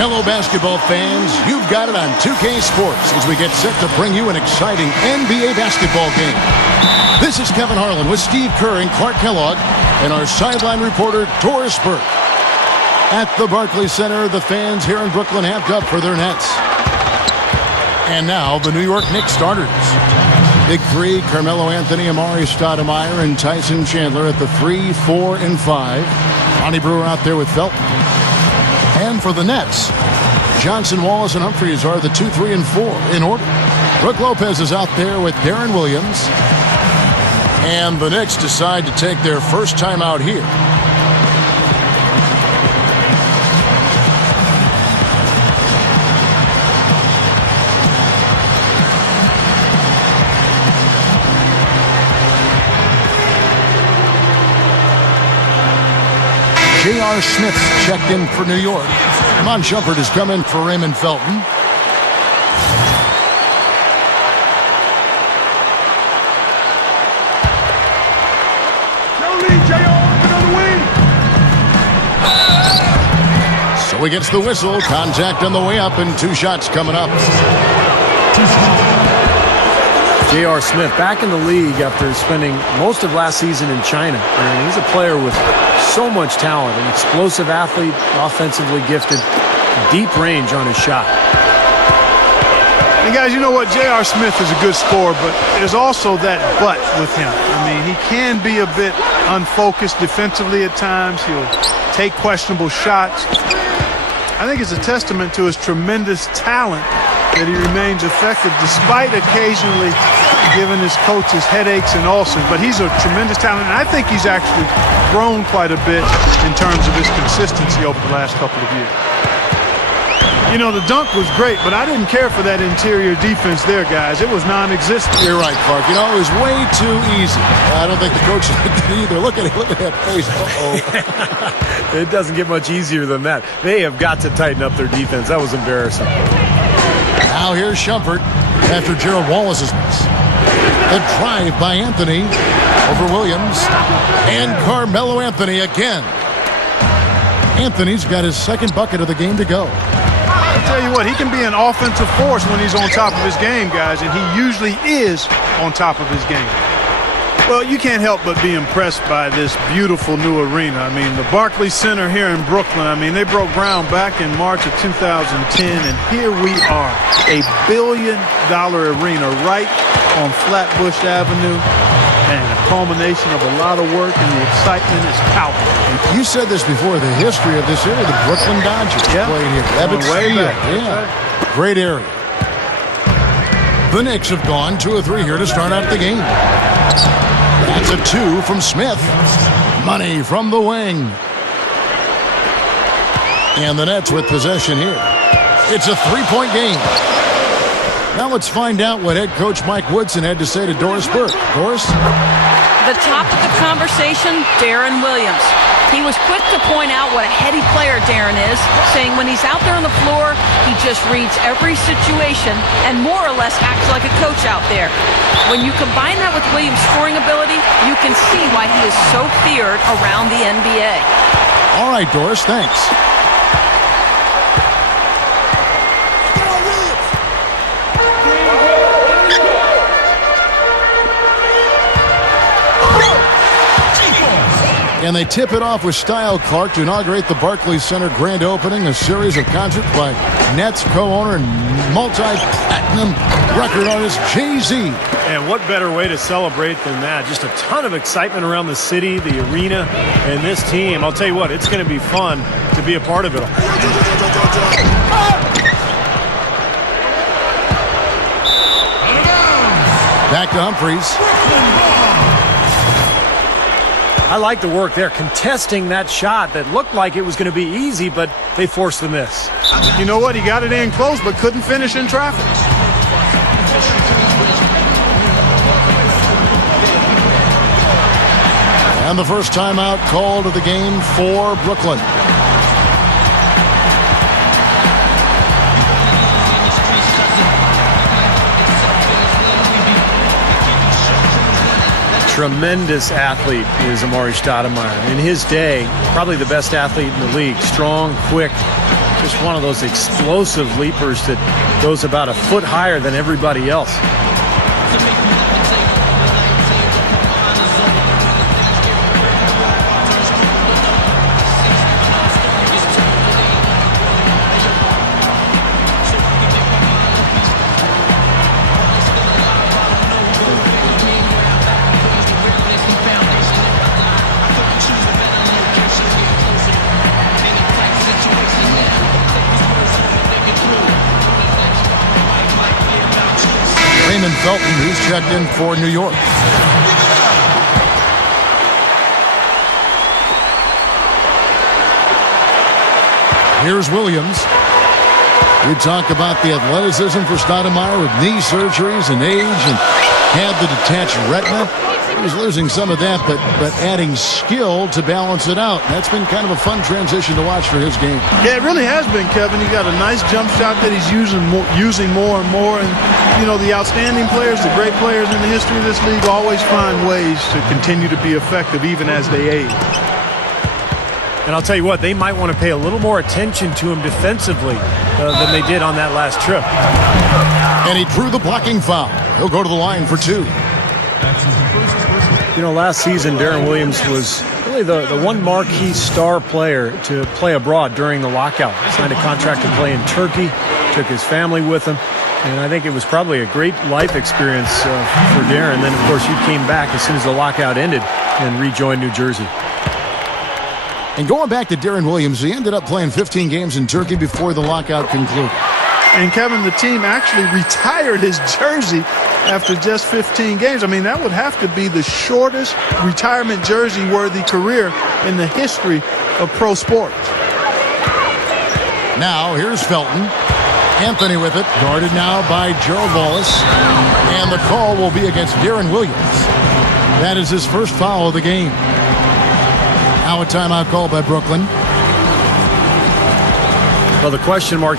Hello, basketball fans. You've got it on 2K Sports as we get set to bring you an exciting NBA basketball game. This is Kevin Harlan with Steve Kerr and Clark Kellogg and our sideline reporter, Doris Burke. At the Barclays Center, the fans here in Brooklyn have up for their Nets. And now, the New York Knicks starters. Big three, Carmelo Anthony, Amari Stoudemire, and Tyson Chandler at the 3, 4, and 5. Lonnie Brewer out there with Felton. And for the Nets, Johnson, Wallace, and Humphries are the 2, 3, and 4 in order. Brook Lopez is out there with Darren Williams. And the Knicks decide to take their first time out here. J.R. Smith's checked in for New York. Iman Shumpert has come in for Raymond Felton. So he gets the whistle. Contact on the way up and 2 shots coming up. J.R. Smith back in the league after spending most of last season in China. And he's a player with so much talent, an explosive athlete, offensively gifted, deep range on his shot. And guys, you know what? J.R. Smith is a good scorer, but there's also that but with him. I mean, he can be a bit unfocused defensively at times. He'll take questionable shots. I think it's a testament to his tremendous talent that he remains effective despite occasionally giving his coaches headaches and ulcers. But he's a tremendous talent, and I think he's actually grown quite a bit in terms of his consistency over the last couple of years. You know, the dunk was great, but I didn't care for that interior defense there, guys. It was non-existent. You're right, Clark. You know, it was way too easy. I don't think the coach liked it either. Look at that face. Uh-oh. It doesn't get much easier than that. They have got to tighten up their defense. That was embarrassing. Now here's Shumpert after Gerald Wallace's miss. The drive by Anthony over Williams. And Carmelo Anthony again. Anthony's got his second bucket of the game to go. I'll tell you what, he can be an offensive force when he's on top of his game, guys, and he usually is on top of his game. Well, you can't help but be impressed by this beautiful new arena. I mean, the Barclays Center here in Brooklyn, I mean, they broke ground back in March of 2010, and here we are, a $1 billion arena right on Flatbush Avenue, and a culmination of a lot of work, and the excitement is palpable. You said this before, the history of this area, the Brooklyn Dodgers played here. Ebbets way Field. back. Yeah, great area. The Knicks have gone 2 of 3 here to start out the game. That's a 2 from Smith. Money from the wing. And the Nets with possession here. It's a 3-point game. Now let's find out what head coach Mike Woodson had to say to Doris Burke. Doris? The top of the conversation, Darren Williams. He was quick to point out what a heady player Darren is, saying when he's out there on the floor, he just reads every situation and more or less acts like a coach out there. When you combine that with Williams' scoring ability, you can see why he is so feared around the NBA. All right, Doris, thanks. And they tip it off with Style Clark to inaugurate the Barclays Center grand opening, a series of concerts by Nets co-owner and multi-platinum record artist Jay-Z. And what better way to celebrate than that? Just a ton of excitement around the city, the arena, and this team. I'll tell you what, it's going to be fun to be a part of it all. Back to Humphries. I like the work there, contesting that shot that looked like it was going to be easy, but they forced the miss. You know what? He got it in close, but couldn't finish in traffic. And the first timeout called of the game for Brooklyn. Tremendous athlete is Amari Stoudemire. In his day, probably the best athlete in the league. Strong, quick, Just one of those explosive leapers that goes about a foot higher than everybody else. Raymond Felton, who's checked in for New York. Here's Williams. We talked about the athleticism for Stoudemire with knee surgeries and age and had the detached retina. He was losing some of that, but adding skill to balance it out. That's been kind of a fun transition to watch for his game. Yeah, it really has been, Kevin. He got a nice jump shot that he's using more and more. And, you know, the outstanding players, the great players in the history of this league always find ways to continue to be effective even as they age. And I'll tell you what, they might want to pay a little more attention to him defensively than they did on that last trip. And he drew the blocking foul. He'll go to the line for two. You know, last season, Deron Williams was really the one marquee star player to play abroad during the lockout. He signed a contract to play in Turkey, took his family with him, and I think it was probably a great life experience for Deron. Then, of course, he came back as soon as the lockout ended and rejoined New Jersey. And going back to Deron Williams, he ended up playing 15 games in Turkey before the lockout concluded. And, Kevin, the team actually retired his jersey after just 15 games. I mean, that would have to be the shortest retirement jersey-worthy career in the history of pro sports. Now, here's Felton. Anthony with it, guarded now by Gerald Wallace. And the call will be against Deron Williams. That is his first foul of the game. Now a timeout call by Brooklyn. Well, the question mark